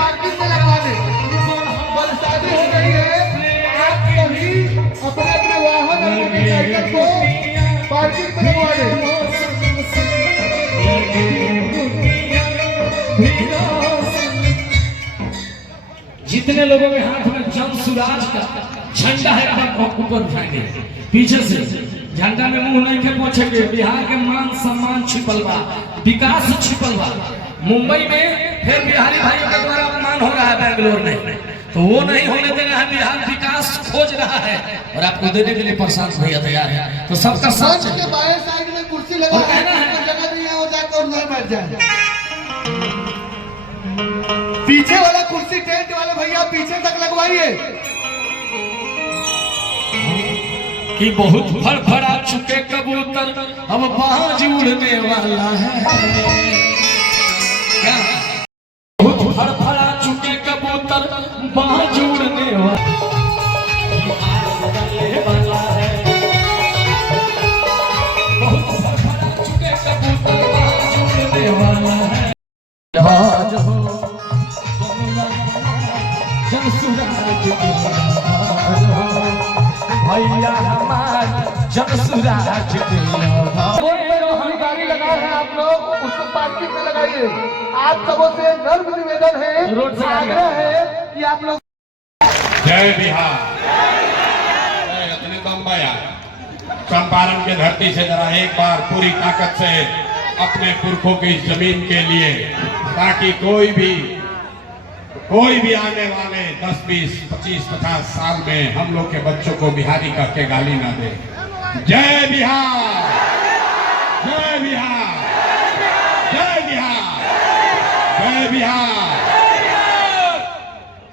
Parking में लगवा दे। बस शादी हो गई है, आप सभी अपने अपने वाहन और मोटरसाइकिल को पार्किंग में लगवा दे। जितने लोगों के हाथ में जन सुराज का झंडा है ऊपर उठाएंगे, पीछे से झंडा में मुंह नहीं के पहुंचेंगे। बिहार के मान सम्मान छिपल बा, विकास छिपल बा। मुंबई में फिर बिहारी भाइयों के द्वारा अपमान हो रहा है बेंगलोर में, तो वो नहीं होने देना है। बिहार विकास खोज रहा है और आपको देने के लिए प्रशांत भैया तैयार है। तो सबका साथ के बाएं साइड में कुर्सी लगा और कहना है जगह नहीं है, हो जाकर उधर बैठ जाए। पीछे वाला कुर्सी टेंट वाले भैया पीछे तक लगवाइए। कि बहुत फड़फड़ा चुके कबूतर अब बाज उड़ने वाला है। क्या? बहुत फड़फड़ा चुके कबूतर बाज उड़ने वाला है। बहुत फड़फड़ा चुके कबूतर बाज उड़ने वाला है। आज हो जन सुराज भैया हमार जन सुराज गाड़ी लगा है आप लोग, उसको पार्किंग में लगाइए। आप सबों से नर्म निवेदन है, आग्रह है कि आप लोग जय बिहार, चंपारण के धरती से जरा एक बार पूरी ताकत से अपने पुरखों की जमीन के लिए, ताकि कोई भी आने वाले 10, 20, 25, 50 साल में हम लोग के बच्चों को बिहारी करके गाली ना दे। जय बिहार, जय बिहार, जय बिहार, जय बिहार।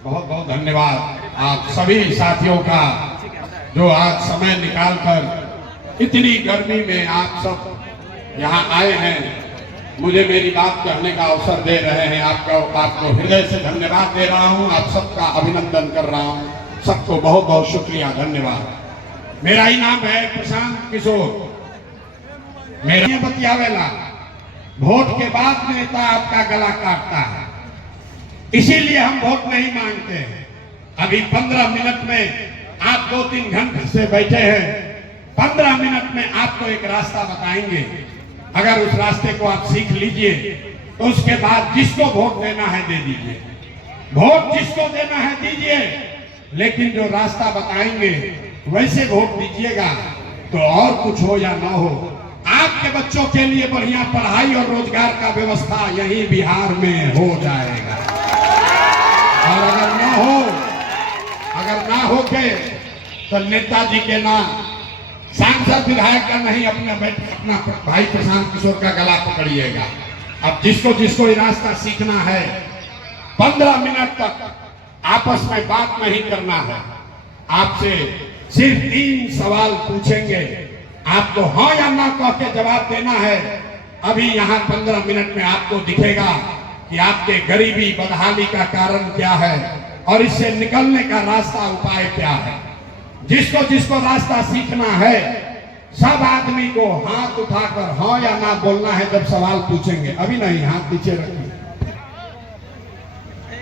बहुत बहुत धन्यवाद आप सभी साथियों का, जो आज समय निकालकर इतनी गर्मी में आप सब यहाँ आए हैं, मुझे मेरी बात कहने का अवसर दे रहे हैं। आपको हृदय से धन्यवाद दे रहा हूं, आप सबका अभिनंदन कर रहा हूं। सबको बहुत बहुत शुक्रिया, धन्यवाद। मेरा ही नाम है प्रशांत किशोर। मेरा बतियावेला वोट के बाद नेता आपका गला काटता है, इसीलिए हम वोट नहीं मांगते हैं। अभी 15 मिनट में आप 2-3 घंटे से बैठे हैं, 15 मिनट में आपको एक रास्ता बताएंगे। अगर उस रास्ते को आप सीख लीजिए तो उसके बाद जिसको वोट देना है दे दीजिए, वोट जिसको देना है दीजिए, लेकिन जो रास्ता बताएंगे वैसे वोट दीजिएगा। तो और कुछ हो या ना हो, आपके बच्चों के लिए बढ़िया पढ़ाई और रोजगार का व्यवस्था यही बिहार में हो जाएगा। और अगर ना हो के तो नेताजी के नाम सांसद विधायक का नहीं, अपना भाई प्रशांत किशोर का गला पकड़िएगा। अब जिसको ये रास्ता सीखना है, 15 मिनट तक आपस में बात नहीं करना है। आपसे सिर्फ 3 सवाल पूछेंगे, आपको हाँ या ना कह के जवाब देना है। अभी यहाँ 15 मिनट में आपको दिखेगा कि आपके गरीबी बदहाली का कारण क्या है और इससे निकलने का रास्ता उपाय क्या है। जिसको रास्ता सीखना है, सब आदमी को हाथ उठाकर हाँ या ना बोलना है जब सवाल पूछेंगे। अभी नहीं, हाथ नीचे रखिए।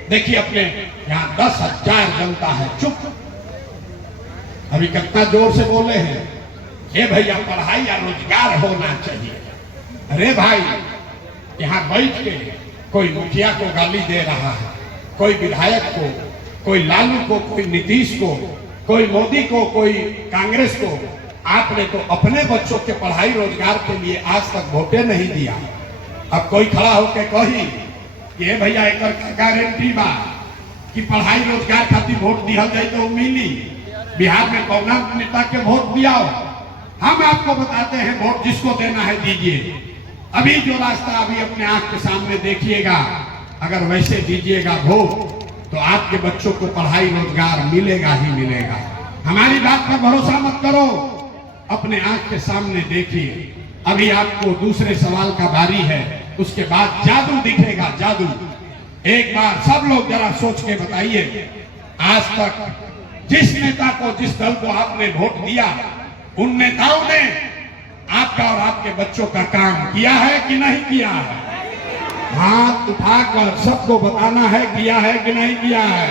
देखिए अपने यहाँ 10,000 जनता है, चुप। अभी कितना जोर से बोले हैं, हे भैया पढ़ाई या रोजगार होना चाहिए। अरे भाई, यहाँ बैठ के कोई मुखिया को गाली दे रहा है, कोई विधायक को, कोई लालू को, कोई नीतीश को, कोई मोदी को, कोई कांग्रेस को। आपने तो अपने बच्चों के पढ़ाई रोजगार के लिए आज तक वोटे नहीं दिया। अब कोई खड़ा होकर कही कि भैया एक गारंटी बा कि पढ़ाई रोजगार खातिर वोट दिया जाए तो मिली। बिहार में कौन नेता के वोट दिया? हम आपको बताते हैं, वोट जिसको देना है दीजिए। अभी जो रास्ता अभी अपने आंख के सामने देखिएगा, अगर वैसे दीजिएगा वोट तो आपके बच्चों को पढ़ाई रोजगार मिलेगा ही मिलेगा। हमारी बात पर भरोसा मत करो, अपने आंख के सामने देखिए। अभी आपको दूसरे सवाल का बारी है, उसके बाद जादू दिखेगा, जादू। एक बार सब लोग जरा सोच के बताइए, आज तक जिस नेता को, जिस दल को आपने वोट दिया, उन नेताओं ने आपका और आपके बच्चों का काम किया है कि नहीं किया है? हाथ उठाकर सबको बताना है किया है कि नहीं किया है।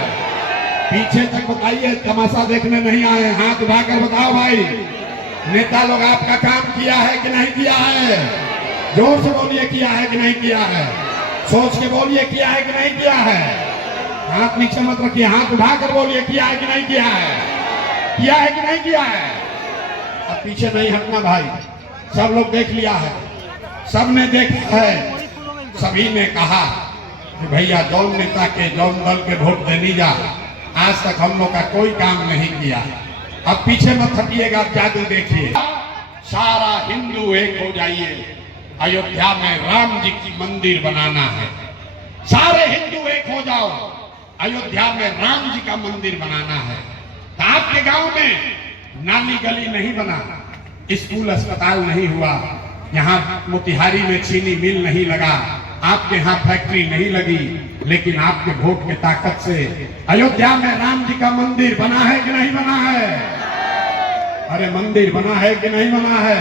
पीछे तक बताइए, तमाशा देखने नहीं आए। हाथ उठाकर बताओ भाई, नेता लोग आपका काम किया है कि नहीं किया है। जोर से बोलिए, किया है कि नहीं किया है। सोच के बोलिए, किया है कि नहीं किया है। हाथ नीचे मत रखिए, हाथ उठाकर बोलिए, किया है कि नहीं किया है। किया है कि नहीं किया है। अब पीछे नहीं हटना भाई, सब लोग देख लिया है, सबने देखा है। सभी ने कहा कि भैया जौन नेता के जौन दल के वोट देनी जा, आज तक हम लोग का कोई काम नहीं किया। अब पीछे मत हटिएगा, जादू देखिए। सारा हिंदू एक हो जाइए, अयोध्या में राम जी की मंदिर बनाना है। सारे हिंदू एक हो जाओ, अयोध्या में राम जी का मंदिर बनाना है। तो आपके गांव में नाली गली नहीं बना, स्कूल अस्पताल नहीं हुआ, यहाँ मोतिहारी में चीनी मिल नहीं लगा, आपके यहाँ फैक्ट्री नहीं लगी, लेकिन आपके वोट की ताकत से अयोध्या में राम जी का मंदिर बना है कि नहीं बना है। अरे मंदिर बना है कि नहीं बना है।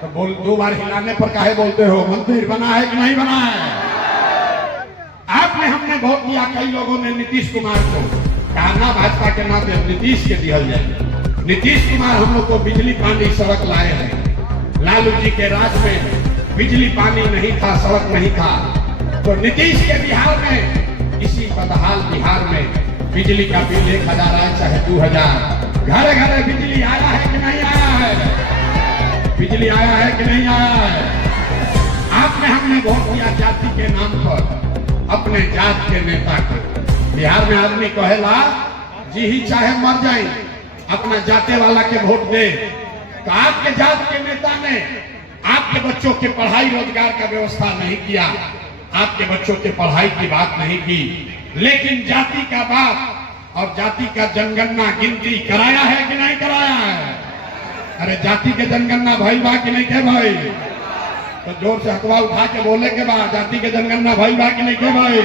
तो बोल, 2 बार हिलाने पर काहे बोलते हो, मंदिर बना है कि नहीं बना है। आपने हमने वोट दिया, कई लोगों ने नीतीश कुमार को कहा ना भाजपा के नाते नीतीश के दिया जाए। नीतीश कुमार हम लोग को बिजली पानी सड़क लाए हैं। लालू जी के राज में बिजली पानी नहीं था, सड़क नहीं था। तो नीतीश के बिहार में, इसी बदहाल बिहार में बिजली का बिल 1000 आए चाहे 2000, घर घर बिजली आया है कि नहीं आया है। बिजली आया है कि नहीं आया है। आपने हमने वोट दिया जाति के नाम पर, अपने जात के नेता को। बिहार में आदमी कहेला जी ही चाहे मर जाए, अपना जाते वाला के वोट दे। तो आपके जात के नेता ने आपके बच्चों के पढ़ाई रोजगार का व्यवस्था नहीं किया, आपके बच्चों के पढ़ाई की बात नहीं की, लेकिन जाति का बात और जाति का जनगणना गिनती कराया है कि नहीं कराया है। अरे जाति के जनगणना भाई बा कि नहीं के भाई। तो जोर से हथवा उठा के बोले के बाद, जाति के जनगणना भाई बा कि नहीं के भाई।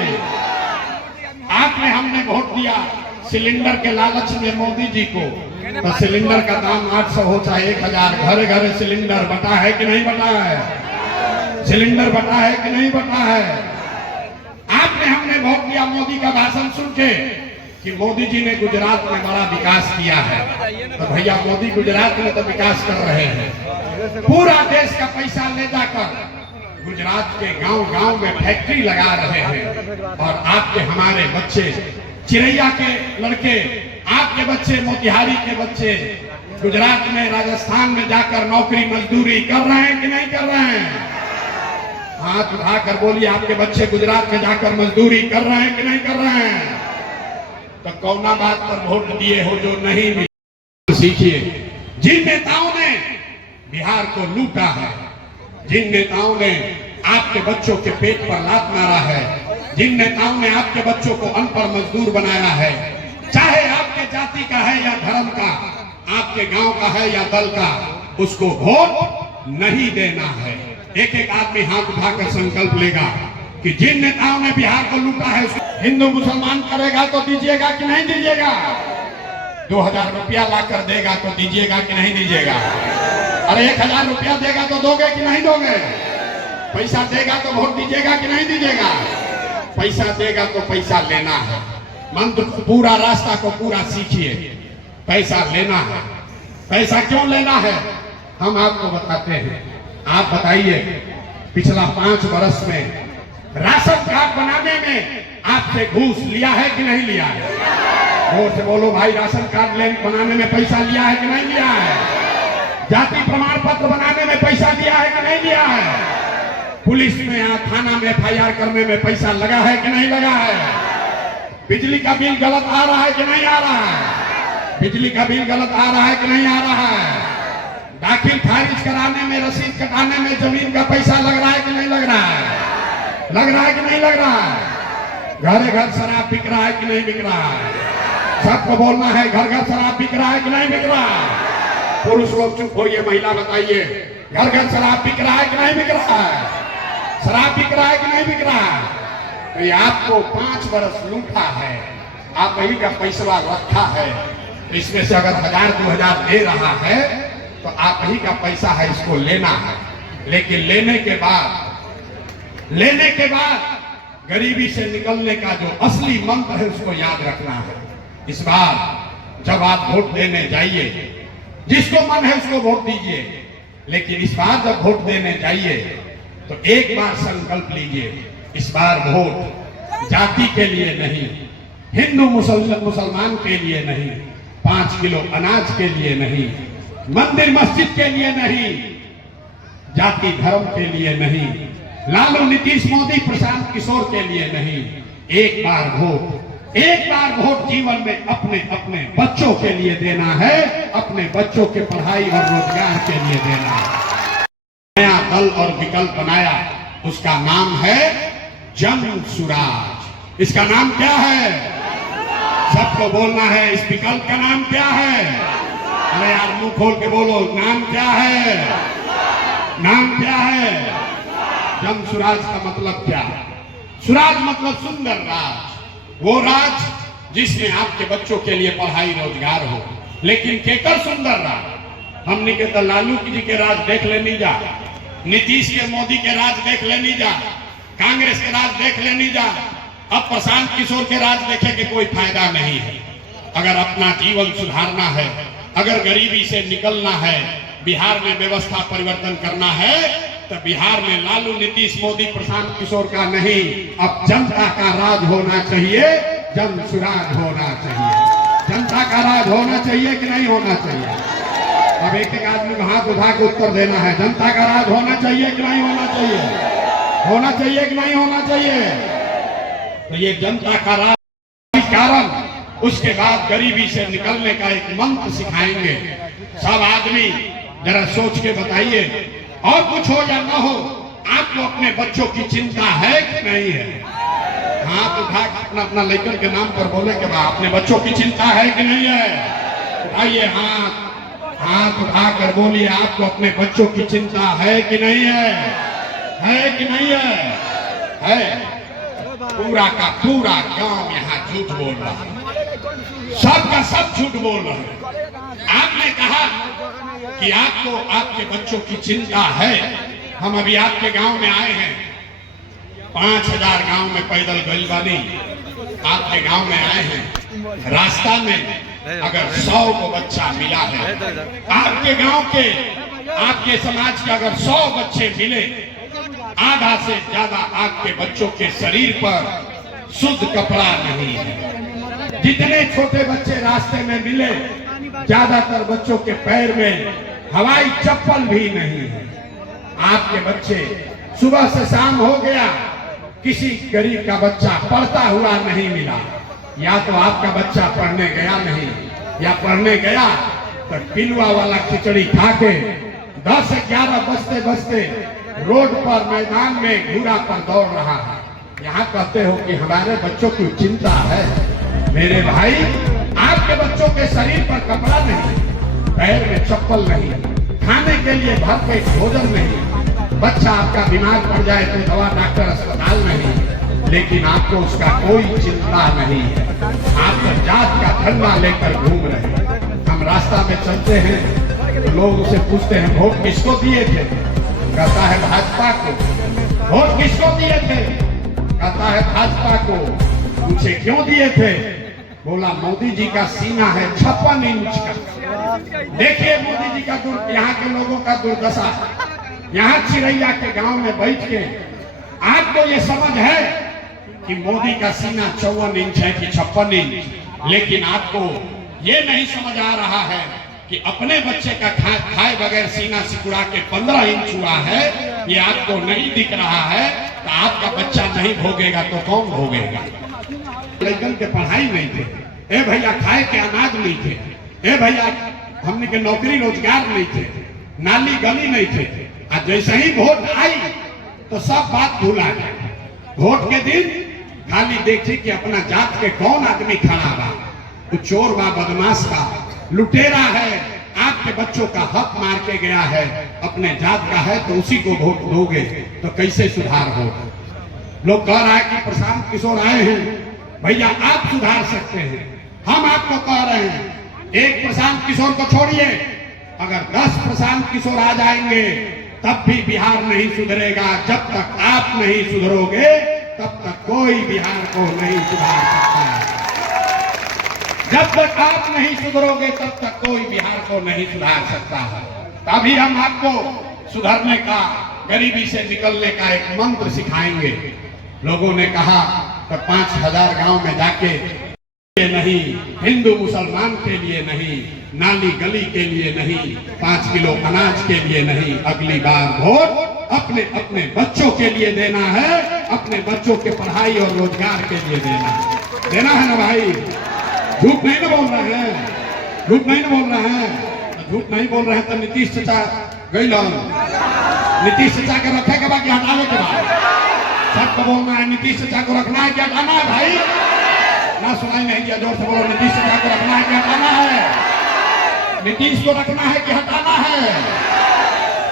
आपने हमने वोट दिया सिलेंडर के लालच में मोदी जी को। तो सिलेंडर का दाम 800 हो चाहे 1000, घरे घरे सिलेंडर बटा है कि नहीं बटा है। सिलेंडर बटा है कि नहीं बटा है। आपने हमने वोट दिया मोदी का भाषण सुन के कि मोदी जी ने गुजरात में बड़ा विकास किया है। तो भैया मोदी गुजरात में तो विकास कर रहे हैं, पूरा देश का पैसा ले जाकर गुजरात के गांव-गांव में फैक्ट्री लगा रहे हैं। और आपके हमारे बच्चे, चिरैया के लड़के, आपके बच्चे, मोतिहारी के बच्चे गुजरात में, राजस्थान में जाकर नौकरी मजदूरी कर रहे हैं कि नहीं कर रहे हैं। हाथ उठाकर बोलिए, आपके बच्चे गुजरात में जाकर मजदूरी कर रहे हैं कि नहीं कर रहे हैं। तो कौना बात पर वोट दिए हो जो नहीं मिले। सीखिए, जिन नेताओं ने बिहार को लूटा है, जिन नेताओं ने आपके बच्चों के पेट पर लात मारा है, जिन नेताओं ने आपके बच्चों को अनपढ़ मजदूर बनाया है, चाहे आपके जाति का है या धर्म का, आपके गांव का है या दल का, उसको वोट नहीं देना है। एक एक आदमी हाथ उठाकर संकल्प लेगा कि जिन नेताओं ने बिहार को लूटा है उसको हिंदू मुसलमान करेगा तो दीजिएगा कि नहीं दीजिएगा। 2000 रुपया लाकर देगा तो दीजिएगा कि नहीं दीजिएगा। अरे 1000 रुपया देगा तो दोगे कि नहीं दोगे। पैसा देगा तो वोट दीजिएगा कि नहीं दीजिएगा। पैसा देगा तो पैसा लेना है। मंत्र पूरा रास्ता को पूरा सीखिए। पैसा लेना है। पैसा क्यों लेना है हम आपको बताते हैं। आप बताइए, पिछला 5 वर्ष में राशन कार्ड बनाने में आपसे घूस लिया है कि नहीं लिया है। जोर से बोलो भाई, राशन कार्ड बनाने में पैसा लिया है कि नहीं लिया है। जाति प्रमाण पत्र बनाने में पैसा लिया है कि नहीं लिया है। पुलिस में या थाना में FIR करने में पैसा लगा है कि नहीं लगा है। बिजली का बिल गलत आ रहा है कि नहीं आ रहा है। बिजली का बिल गलत आ रहा है कि नहीं आ रहा है। दाखिल खारिज कराने में, रसीद कटाने में जमीन का पैसा लग रहा है कि नहीं लग रहा है। लग रहा है कि नहीं लग रहा है। घरे घर शराब बिक रहा है कि नहीं बिक रहा है। सबको बोलना है, घर घर शराब बिक रहा है कि नहीं बिक रहा है। पुरुष लोग चुप होइए, महिला बताइए, घर घर शराब बिक रहा है कि नहीं बिक रहा है। शराब बिक रहा है कि नहीं बिक रहा है। तो ये आपको 5 वर्ष लूटा है, आप वही का पैसा रखा है। तो इसमें से अगर 1000-2000 दे रहा है तो आप ही का पैसा है, इसको लेना है। लेकिन लेने के बाद लेने के बाद गरीबी से निकलने का जो असली मंत्र है उसको याद रखना है। इस बार जब आप वोट देने जाइए, जिसको मन है उसको वोट दीजिए, लेकिन इस बार जब वोट देने जाइए तो एक बार संकल्प लीजिए, इस बार वोट जाति के लिए नहीं, हिंदू मुसलमान के लिए नहीं, 5 किलो अनाज के लिए नहीं, मंदिर मस्जिद के लिए नहीं, जाति धर्म के लिए नहीं, लालू नीतीश मोदी प्रशांत किशोर के लिए नहीं, एक बार वोट जीवन में अपने अपने बच्चों के लिए देना है, अपने बच्चों के पढ़ाई और रोजगार के लिए देना है। नया दल और विकल्प बनाया, उसका नाम है जन सुराज। इसका नाम क्या है? सबको बोलना है, इस विकल्प का नाम क्या है? अरे यार मुंह खोल के बोलो, नाम क्या है? नाम क्या है? जन सुराज का मतलब क्या है? सुराज मतलब सुंदर राज, वो राज जिसमें आपके बच्चों के लिए पढ़ाई रोजगार हो। लेकिन केकर सुंदर राज? हमने के तो लालू जी के राज देख लेनी जा, नीतीश के मोदी के राज देख लेनी जा, कांग्रेस के राज देख लेनी जा, अब प्रशांत किशोर के राज देखे के कोई फायदा नहीं है। अगर अपना जीवन सुधारना है, अगर गरीबी से निकलना है, बिहार में व्यवस्था परिवर्तन करना है, तो बिहार में लालू नीतीश मोदी प्रशांत किशोर का नहीं, अब जनता का राज होना चाहिए, जन सुराज होना चाहिए। जनता का राज होना चाहिए कि नहीं होना चाहिए? अब एक एक आदमी को हाथ उठा के उत्तर देना है, जनता का राज होना चाहिए कि नहीं होना चाहिए? होना चाहिए कि नहीं होना चाहिए? तो ये जनता का राज कारण, उसके बाद गरीबी से निकलने का एक मंत्र सिखाएंगे। सब आदमी जरा सोच के बताइए, और कुछ हो या ना हो, आपको अपने बच्चों की चिंता है कि नहीं है? हाथ उठा अपना अपना लेकर के नाम पर बोले कि अपने बच्चों की चिंता है कि नहीं है? उठाइए हाथ उठाकर बोलिए, आपको अपने बच्चों की चिंता है कि नहीं है? है कि नहीं है? है। पूरा का पूरा गांव यहाँ झूठ बोल रहा है, सब का सब झूठ बोल रहा है। आपने कहा कि आपको आपके बच्चों की चिंता है। हम अभी आपके गांव में आए हैं, 5000 गांव में पैदल गई बानी, आपके गांव में आए हैं। रास्ता में अगर 100 को बच्चा मिला है, आपके गांव के, आपके समाज के अगर 100 बच्चे मिले, आधा से ज्यादा आपके बच्चों के शरीर पर शुद्ध कपड़ा नहीं है। जितने छोटे बच्चे रास्ते में मिले, ज्यादातर बच्चों के पैर में हवाई चप्पल भी नहीं है। आपके बच्चे, सुबह से शाम हो गया, किसी गरीब का बच्चा पढ़ता हुआ नहीं मिला। या तो आपका बच्चा पढ़ने गया नहीं, या पढ़ने गया तो पिलुआ वाला खिचड़ी खा के 10-11 बजते बजते रोड पर, मैदान में घूरा पर दौड़ रहा है। यहाँ कहते हो कि हमारे बच्चों की चिंता है। मेरे भाई, आपके बच्चों के शरीर पर कपड़ा नहीं, पैर में चप्पल नहीं, खाने के लिए भर पेट भोजन नहीं, बच्चा आपका बीमार पड़ जाए तो दवा डॉक्टर अस्पताल नहीं, लेकिन आपको उसका कोई चिंता नहीं है। आप तो जात का झंडा लेकर घूम रहे हैं। हम रास्ता में चलते हैं तो लोग उसे पूछते हैं, वोट किसको दिए थे? कहता है भाजपा को। वोट किसको दिए थे? कहता है भाजपा को। पूछे क्यों दिए थे? बोला मोदी जी का सीना है 56 इंच का। देखिए मोदी जी का यहाँ के लोगों का दुर्दशा। यहाँ चिरैया के गांव में बैठ के आपको ये समझ है कि मोदी का सीना 54 इंच है कि 56 इंच, लेकिन आपको ये नहीं समझ आ रहा है कि अपने बच्चे का खाए बगैर सीना सिकुड़ा के 15 इंच हुआ है। ये आपको नहीं दिख रहा है। तो आपका बच्चा नहीं भोगेगा तो कौन भोगेगा? लेकिन के पढ़ाई नहीं थे, ए भैया खाए के अनाज नहीं थे, ए भैया हमने के नौकरी रोजगार नहीं थे, नाली गली नहीं थे। आज जैसे ही वोट आई तो सब बात भूला गया। वोट के दिन खाली देखिए कि अपना जात के कौन आदमी खड़ा बा, तो चोर बा, बदमाश बा, लुटेरा है, आपके बच्चों का हक मार के गया है, अपने जात का है तो उसी को वोट दोगे तो कैसे सुधार होगा? लोग कह रहा है कि प्रशांत किशोर आए हैं, भैया आप सुधार सकते हैं। हम आपको कह रहे हैं, एक प्रशांत किशोर को छोड़िए, अगर 10 प्रशांत किशोर आ जाएंगे तब भी बिहार नहीं सुधरेगा। जब तक आप नहीं सुधरोगे तब तक कोई बिहार को नहीं सुधार सकता। जब तक आप नहीं सुधरोगे तब तक कोई बिहार को नहीं सुधार सकता है। तभी हम आपको सुधरने का, गरीबी से निकलने का एक मंत्र सिखाएंगे। लोगों ने कहा कि 5000 गांव में जाके नहीं, हिंदू मुसलमान के लिए नहीं, नाली गली के लिए नहीं, 5 किलो अनाज के लिए नहीं, अगली बार वोट अपने अपने बच्चों के लिए देना है, अपने बच्चों के पढ़ाई और रोजगार के लिए देना है ना भाई। झूठ नहीं ना बोल रहे हैं, झूठ नहीं ना बोल रहे हैं। झूठ नहीं बोल रहे हैं तो नीतीश चाचा गई लो, नीतीश चाचा के रखे के बाद हटाने के बाद सबको बोलना है नीतीश चाचा को रखना है क्या हटाना है भाई। ना सुनाई नहीं दिया, जोर से बोलो। नीतीश चाचा को रखना है कि हटाना है? नीतीश को रखना है कि हटाना है?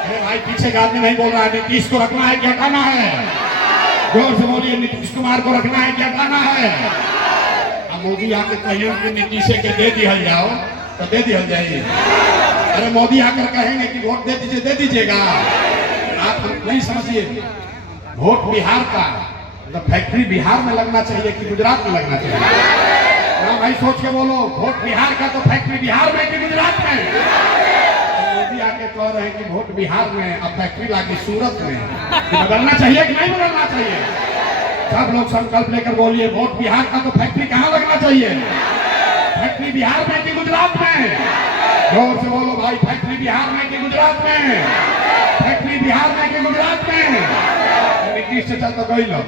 अरे भाई पीछे का आदमी नहीं बोल रहा है। नीतीश को रखना है कि हटाना है? जोर से बोलिए। नीतीश कुमार को रखना है कि हटाना है? अब मोदी आकर कहिए कि नीतीश के दे दिया जाओ तो दे दिया जाइए। अरे मोदी आकर कहेंगे कि वोट दे दीजिए, दे दीजिएगा। आप नहीं समझिए। वोट बिहार का तो फैक्ट्री बिहार में लगना चाहिए कि गुजरात में लगना चाहिए? ना भाई सोच के बोलो। वोट बिहार का तो फैक्ट्री बिहार में कि गुजरात में? मोदी आके कह रहे हैं कि वोट बिहार में अब फैक्ट्री लागी सूरत में। बदलना चाहिए कि नहीं बदलना चाहिए? सब लोग संकल्प लेकर बोलिए। वोट बिहार का तो फैक्ट्री कहाँ लगना चाहिए? फैक्ट्री बिहार में कि गुजरात में? जोर से बोलो भाई। फैक्ट्री बिहार में कि गुजरात में? फैक्ट्री बिहार में कि गुजरात में? नीतीश चाचा तो गई लो।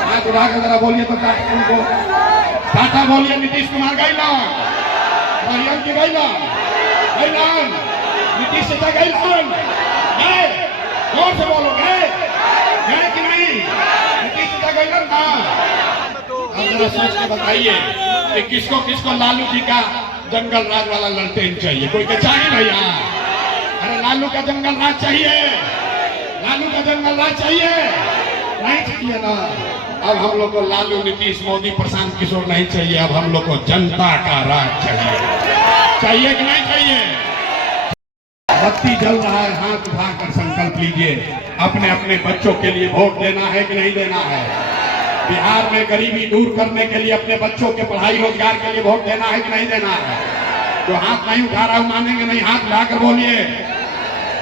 हाथ उठा के जरा बोलिए तो उनको टाटा बोलिए। नीतीश कुमार गई लो, मरियम की गई लो, नीतीश चाचा गई लो। जोर से बोलो, गए कि नहीं? नीतीश चाचा गई लो ना। अब जरा सोच के बताइए कि किसको किसको लालू जी का जंगल राज वाला ललटेन चाहिए? कोई के चाहिए भैया? अरे लालू का जंगल राज चाहिए? लालू का जंगल राज चाहिए? नहीं चाहिए ना। अब हम लोग को लालू, नीतीश, मोदी, प्रशांत किशोर नहीं चाहिए। अब हम लोग को जनता का राज चाहिए। चाहिए कि नहीं चाहिए? बत्ती जल रहा है, हाथ उठाकर संकल्प लीजिए। अपने अपने बच्चों के लिए वोट देना है कि नहीं देना है? बिहार में गरीबी दूर करने के लिए अपने बच्चों के पढ़ाई रोजगार के लिए वोट देना है कि नहीं देना है? जो हाथ नहीं उठा रहा मानेंगे नहीं। हाथ उठाकर बोलिए।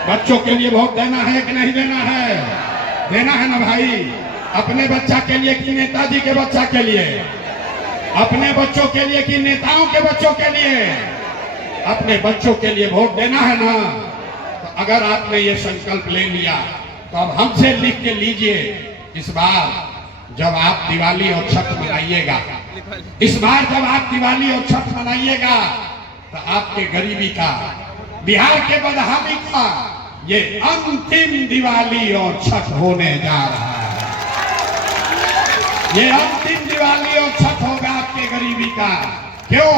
बच्चों के लिए वोट देना है कि नहीं देना है? देना है ना भाई। अपने बच्चा के लिए कि नेताजी के बच्चा के लिए? अपने बच्चों के लिए कि नेताओं के बच्चों के लिए? अपने बच्चों के लिए वोट देना है ना। तो अगर आपने ये संकल्प ले लिया तो अब हमसे लिख के लीजिए। इस बार जब आप दिवाली और छठ मनाइएगा, इस बार जब आप दिवाली और छठ मनाइएगा तो आपके गरीबी का, बिहार के बदहाली का ये अंतिम दिवाली और छठ होने जा रहा है। ये अंतिम दिवाली और छठ होगा आपके गरीबी का। क्यों?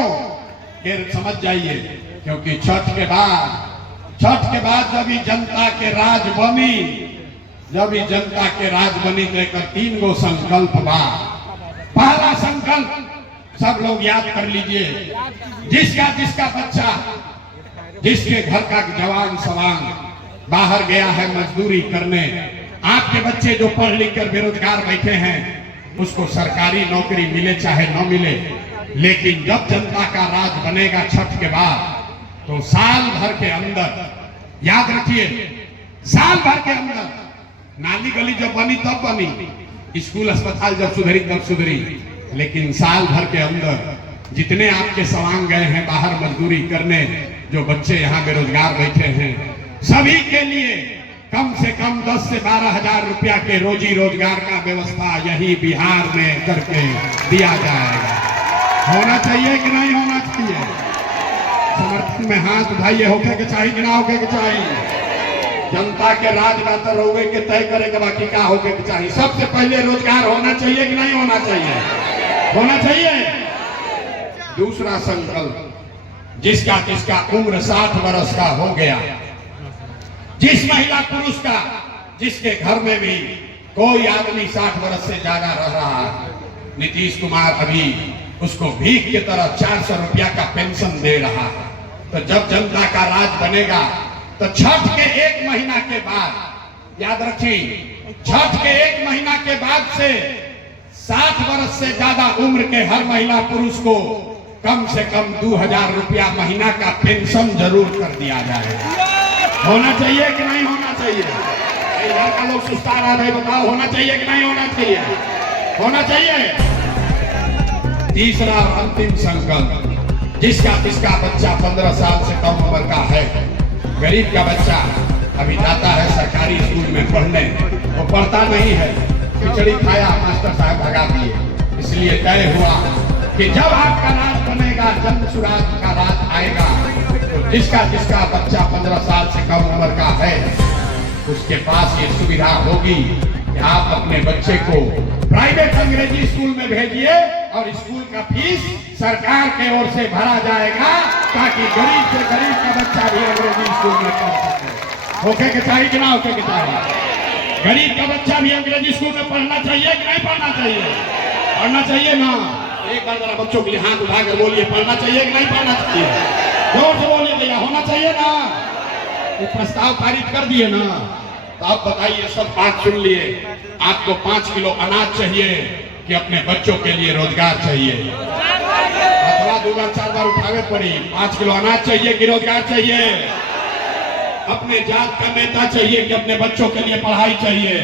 ये समझ जाइए। क्योंकि छठ के बाद जब ये जनता के राज बनी, जब ये जनता के राज बनी तो एक 3 गो संकल्प बा। पहला संकल्प सब लोग याद कर लीजिए। जिसका बच्चा, जिसके घर का जवान सवान बाहर गया है मजदूरी करने, आपके बच्चे जो पढ़ लिख कर बेरोजगार बैठे हैं, उसको सरकारी नौकरी मिले चाहे न मिले, लेकिन जब जनता का राज बनेगा छठ के बाद तो साल भर के अंदर, याद रखिए, साल भर के अंदर नाली गली जब बनी तब बनी, स्कूल अस्पताल जब सुधरी तब सुधरी, लेकिन साल भर के अंदर जितने आपके सवांग गए हैं बाहर मजदूरी करने, जो बच्चे यहाँ बेरोजगार बैठे हैं, सभी के लिए कम से कम 10 से 12 हजार रुपया के रोजी रोजगार का व्यवस्था यही बिहार में करके दिया जाएगा। होना चाहिए कि नहीं होना चाहिए? समर्थन में हाथ उठाइए। होके के चाहिए कि ना होके के चाहिए? जनता के राज में तो रोवे के तय करेगा, बाकी क्या होके के चाहिए? सबसे पहले रोजगार होना चाहिए कि नहीं होना चाहिए? होना चाहिए। दूसरा संकल्प, जिसका उम्र 60 वर्ष का हो गया, जिस महिला पुरुष का, जिसके घर में भी कोई आदमी 60 वर्ष से ज्यादा रह रहा है, नीतीश कुमार अभी उसको भीख की तरह 400 रुपया का पेंशन दे रहा है। तो जब जनता का राज बनेगा तो छठ के 1 महीना के बाद, याद रखें, छठ के 1 महीना के बाद से 60 वर्ष से ज्यादा उम्र के हर महिला पुरुष को कम से कम 2000 रुपया महीना का पेंशन जरूर कर दिया जाएगा। होना चाहिए कि नहीं होना चाहिए? इधर का लोग सुस्ता रहा है, बताओ होना चाहिए कि नहीं होना चाहिए? होना चाहिए। तीसरा और अंतिम संकल्प, जिसका बच्चा 15 साल से कम उम्र का है, गरीब का बच्चा अभी जाता है सरकारी स्कूल में पढ़ने, वो पढ़ता नहीं है, खिचड़ी खाया, मास्टर साहब भगा दिए। इसलिए तय हुआ कि जब आपका राज बनेगा, जन सुराज का राज आएगा, तो जिसका बच्चा 15 साल से कम उम्र का है, उसके पास ये सुविधा होगी कि आप अपने बच्चे को प्राइवेट अंग्रेजी स्कूल में भेजिए और स्कूल का फीस सरकार के ओर से भरा जाएगा, ताकि गरीब से गरीब का बच्चा भी अंग्रेजी स्कूल में पढ़ सके। होके के चाहिए कि ना होके के चाहिए? गरीब का बच्चा भी अंग्रेजी स्कूल में पढ़ना चाहिए कि नहीं पढ़ना चाहिए? पढ़ना चाहिए ना। एक बार जरा बच्चों के लिए हाथ उठाकर बोलिए, पढ़ना चाहिए कि नहीं पढ़ना चाहिए? जोर से बोलिए भैया, होना चाहिए ना। ये प्रस्ताव पारित कर दिए ना, तो आप बताइए, सब बात सुन लिए, आपको 5 किलो अनाज चाहिए कि अपने बच्चों के लिए रोजगार चाहिए? अथवा 2 बार 4 बार उठावे पड़ी। 5 किलो अनाज चाहिए कि रोजगार चाहिए? अपने जात का नेता चाहिए कि अपने बच्चों के लिए पढ़ाई चाहिए?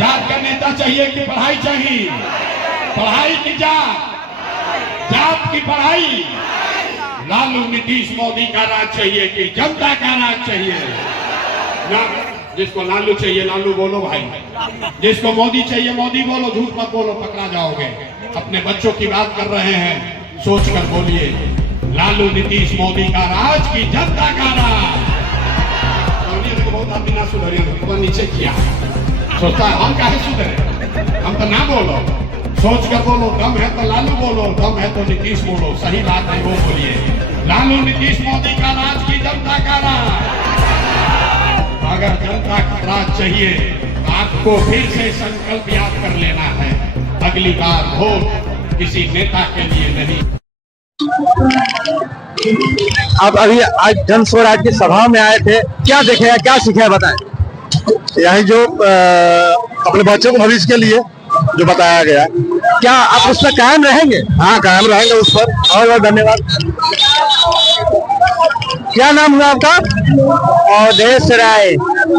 जात का नेता चाहिए कि पढ़ाई चाहिए? पढ़ाई की जात, जात की पढ़ाई। लालू नीतीश मोदी का राज चाहिए कि जनता का राज चाहिए? ना, जिसको लालू चाहिए लालू बोलो भाई, जिसको मोदी चाहिए मोदी बोलो, झूठ मत बोलो, पकड़ा जाओगे। अपने बच्चों की बात कर रहे हैं, सोच कर बोलिए, लालू नीतीश मोदी का राज की जनता का राज। बहुत आदमी ना सुधरे, नीचे किया सोचता है हम काहे सुधरे, हम तो ना बोलो, सोच कर बोलो। दम है तो लालू बोलो, दम है तो नीतीश बोलो, सही बात है वो बोलिए। लालू नीतीश मोदी का राज की जनता का राज। अगर जनता का राज चाहिए तो आपको फिर से संकल्प याद कर लेना है, अगली बार वोट किसी नेता के लिए नहीं। आप अभी आज जन स्वराज की सभा में आए थे, क्या देखे, क्या सीखे, बताएं। यही जो अपने बच्चों को भविष्य के लिए जो बताया गया, क्या आप उस पर कायम रहेंगे? हाँ कायम रहेंगे उस पर। और धन्यवाद। क्या नाम हुआ आपका? अवधेश राय।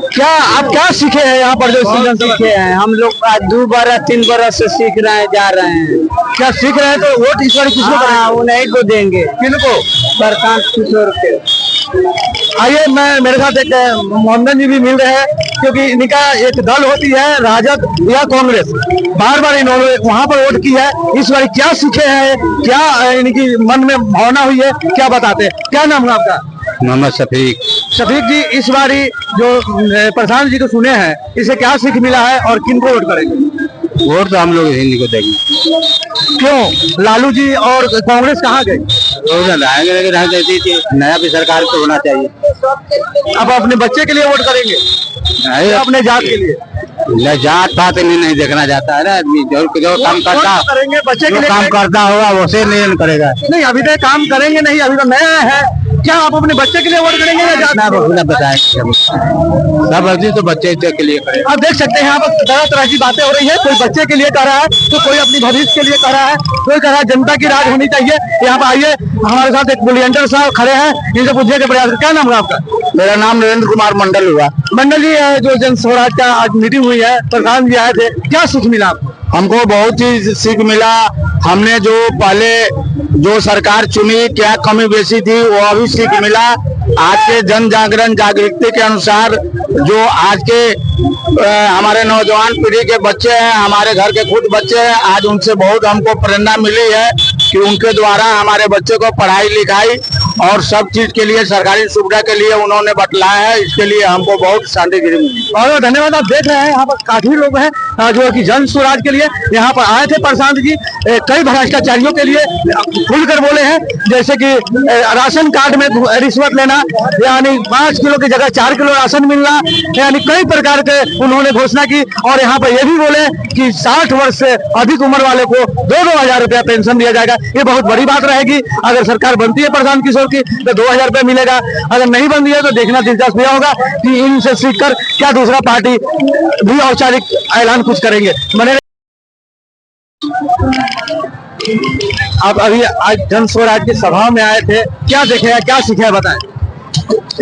क्या आप क्या सीखे हैं यहाँ पर जो सीखे हैं हम लोग? 2 बरस 3 बरस से सीख रहे हैं, जा रहे हैं। क्या सीख रहे हैं? तो वोट इस बार किसको करेंगे? उन्हीं को देंगे। किनको? प्रशांत किशोर के। आइए, मैं मेरे साथ एक मोहम्मदन जी भी मिल रहे हैं, क्योंकि इनका एक दल होती है राजद या कांग्रेस, बार बार इन्होंने वहां पर वोट की है। इस बार क्या सीखे हैं, क्या इनकी मन में भावना हुई है, क्या बताते हैं? क्या नाम है आपका? मोहम्मद शफीक। शफीक जी, इस बारी जो प्रधान जी को सुने हैं, इसे क्या सीख मिला है और किनको वोट करेंगे? वोट तो हम लोग हिंदी को देंगे। क्यों? लालू जी और कांग्रेस कहाँ गए? नया भी सरकार तो होना चाहिए। अब अपने बच्चे के लिए वोट करेंगे या अपने जात के लिए? जात पात नहीं देखना चाहता है ना आदमी, जो काम करता करेंगे बच्चे के लिए, काम करता होगा वैसे नहीं करेगा। नहीं, अभी तो काम करेंगे नहीं, अभी तो नया है। क्या आप अपने बच्चे के लिए वोट करेंगे या जात? बताए सब अभी तो बच्चे के लिए करें। आप देख सकते हैं यहाँ पर तरह तरह की बातें हो रही है। कोई बच्चे के लिए कर रहा है, तो कोई अपनी भविष्य के लिए कर रहा है, कोई कह रहा है जनता की राज होनी चाहिए। यहाँ पर आइए, हमारे साथ एक वॉलंटियर साहब खड़े हैं, इनसे पूछने के प्रयास। क्या नाम है आपका? मेरा नाम नरेंद्र कुमार मंडल हुआ। मंडल जी, जो जन स्वराज का आज मीटिंग हुई है, प्रधान जी आए थे, क्या सीख मिला आपको? हमको बहुत ही सीख मिला। हमने जो पहले जो सरकार चुनी, क्या कमी बेसी थी, वो अभी सीख मिला। आज के जन जागरण जागृति के अनुसार जो आज के हमारे नौजवान पीढ़ी के बच्चे हैं, हमारे घर के खुद बच्चे हैं, आज उनसे बहुत हमको प्रेरणा मिली है कि उनके द्वारा हमारे बच्चे को पढ़ाई लिखाई और सब चीज के लिए सरकारी सुविधा के लिए उन्होंने बतलाया है। इसके लिए हमको बहुत शांतिगिरी मिली। और धन्यवाद। आप देख रहे हैं यहाँ पर काफी लोग हैं जो कि जन स्वराज के लिए यहाँ पर आए थे। प्रशांत जी कई भ्रष्टाचारियों के लिए खुलकर बोले हैं, जैसे कि राशन कार्ड में रिश्वत लेना, यानी 5 किलो की जगह 4 किलो राशन मिलना, यानी कई प्रकार के उन्होंने घोषणा की। और यहाँ पर ये भी बोले कि 60 वर्ष से अधिक उम्र वाले को 2-2 हजार रुपया पेंशन दिया जाएगा। ये बहुत बड़ी बात रहेगी अगर सरकार बनती है प्रशांत किशोर की तो 2000 रुपये मिलेगा। अगर नहीं बनती है तो देखना दिलचस्प यह होगा कि इनसे सीखकर क्या दूसरा पार्टी भी औपचारिक ऐलान कुछ करेंगे। बने आप अभी आज जन स्वराज की सभा में आए थे, क्या देखे हैं, क्या सीखे हैं, बताएं।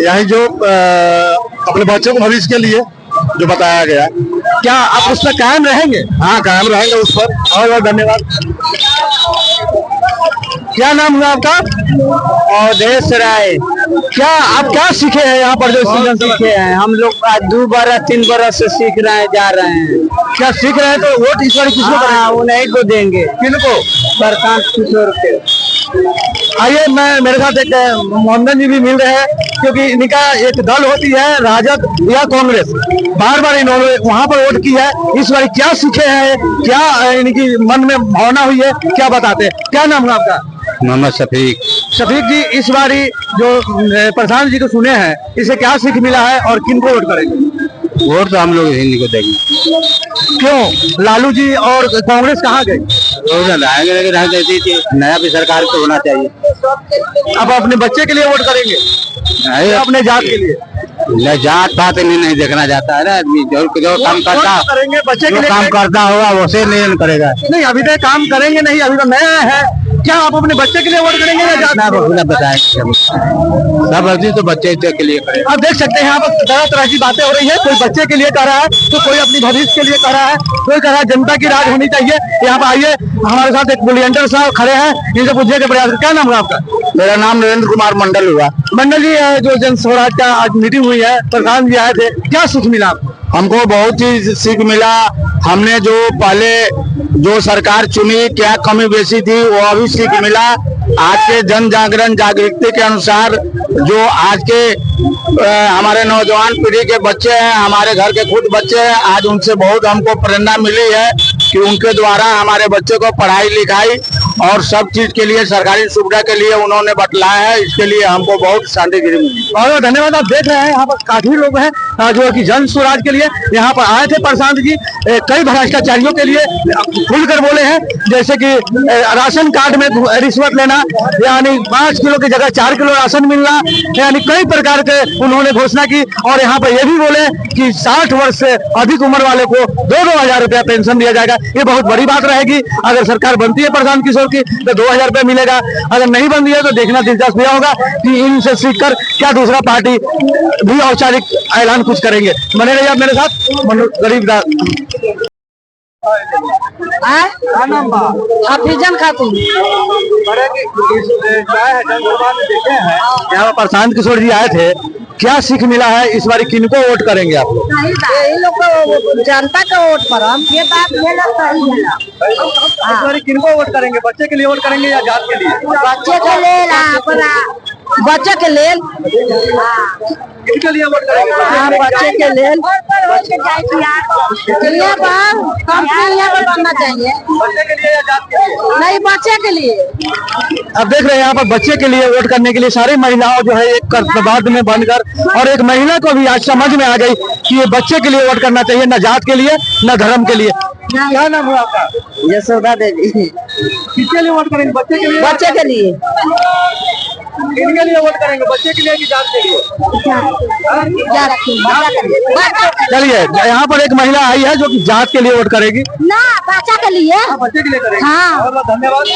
यही जो अपने बच्चों को भविष्य के लिए जो बताया गया, क्या आप उस पर कायम रहेंगे? हाँ कायम रहेंगे उस पर। और बहुत धन्यवाद। क्या नाम हुआ आपका? अवधेश राय। क्या आप क्या सीखे हैं यहाँ पर जो सीखे हैं हम लोग आज 2 बरस 3 बरस से सीख रहे हैं, जा रहे हैं। क्या सीख रहे हैं तो वोट इस बार किसको करेंगे? उन्हीं को देंगे। किनको? प्रशांत किशोर के। आइए, मैं मेरे साथ एक मोहम्मद जी भी मिल रहे हैं, क्योंकि इनका एक दल होती है राजद या कांग्रेस, बार बार इन्होंने वहां पर वोट की है। इस बार क्या सीखे हैं, क्या इनकी मन में भावना हुई है, क्या बताते हैं। क्या नाम है आपका? मोहम्मद शफीक। शफीक जी, इस बारी जो प्रधान जी को सुने हैं, इसे क्या सीख मिला है और किनको वोट करेंगे? वोट तो हम लोग हिंदी को देंगे। क्यों? लालू जी और कांग्रेस कहाँ गए? नया भी सरकार को होना चाहिए। अब अपने बच्चे के लिए वोट करेंगे या अपने जात के लिए? जात पात नहीं देखना चाहता है ना आदमी, जो काम करता करेंगे बच्चे के जो लिए। काम करता होगा वैसे नहीं करेगा। नहीं, अभी तो काम करेंगे नहीं, अभी तो नया है। क्या आप अपने बच्चे के लिए वोट करेंगे या जात के लिए? बताए सब अभी तो बच्चे के लिए करें। आप देख सकते हैं यहाँ पर तरह तरह की बातें हो रही है। कोई बच्चे के लिए कह रहा है, तो कोई अपनी भविष्य के लिए कह रहा है, कोई कह रहा है जनता की राज होनी चाहिए। यहाँ पर आइए, हमारे साथ एक वॉलंटियर साहब खड़े हैं, इनसे पूछने के प्रयास। क्या नाम है आपका? मेरा नाम नरेंद्र कुमार मंडल हुआ। मंडल जी, जो जन स्वराज का आज मीटिंग हुई है, प्रधान जी आए थे, क्या सीख मिला आपको? हमको बहुत ही सीख मिला। हमने जो पहले जो सरकार चुनी क्या कमी बेसी थी वो अभी सीख मिला। आज के जन जागरण जागृति के अनुसार जो आज के हमारे नौजवान पीढ़ी के बच्चे हैं, हमारे घर के खुद बच्चे हैं, आज उनसे बहुत हमको प्रेरणा मिली है कि उनके द्वारा हमारे बच्चे को पढ़ाई लिखाई और सब चीज के लिए सरकारी सुविधा के लिए उन्होंने बतलाया है। इसके लिए हमको बहुत शांतिगिरी मिली। और धन्यवाद। आप देख रहे हैं यहाँ पर काफी लोग हैं जो कि जन स्वराज के लिए यहाँ पर आए थे। प्रशांत जी कई भ्रष्टाचारियों के लिए खुलकर बोले हैं, जैसे कि राशन कार्ड में रिश्वत लेना, यानी 5 किलो की जगह 4 किलो राशन मिलना, यानी कई प्रकार के उन्होंने घोषणा की। और यहाँ पर यह भी बोले कि 60 वर्ष से अधिक उम्र वाले को 2-2 हजार रुपया पेंशन दिया जाएगा। ये बहुत बड़ी बात रहेगी। अगर सरकार बनती है प्रशांत किशोर की तो 2000 रुपये मिलेगा। अगर नहीं बनती है तो देखना दिलचस्प यह होगा कि इनसे सीखकर क्या दूसरा पार्टी भी औपचारिक ऐलान कुछ करेंगे। बने रहिए आप मेरे साथ। गरीबदास हाफिजन खातून। यहाँ प्रशांत किशोर जी आए थे, क्या सीख मिला है? इस बार किनको वोट करेंगे आप लोग? ये लोग को जनता का वोट पर हम ये बात ये लोग सही है। इस बार किनको वोट करेंगे? बच्चे के लिए वोट करेंगे या जात के लिए? बच्चे के लेल अपना बच्चे के लेल किसके लिए वोट करेंगे? बच्चे के लेल यहाँ पर कंपनी यहाँ पर बनना चाहिए। बच्चे के लिए या जात के लिए? नहीं, बच्चे के लिए। अब देख रहे हैं यहाँ पर बच्चे के लिए वोट करने के लिए सारी महिलाओं जो है एक कर्तव्य में बनकर, और एक महिला को भी आज समझ में आ गई कि ये बच्चे के लिए वोट करना चाहिए, न जात के लिए न धर्म के लिए। क्या नाम हुआ आपका? यशोदा देवी। किसके लिए वोट करेंगे? बच्चे के लिए? बच्चे के लिए। किसके लिए वोट करेंगे? बच्चे के लिए कि जात के लिए? चलिए, यहाँ पर एक महिला आई है जो कि जात के लिए वोट करेगी। ना, बच्चा के लिए। बच्चे के लिए करेगी। हाँ। बहुत बहुत धन्यवाद।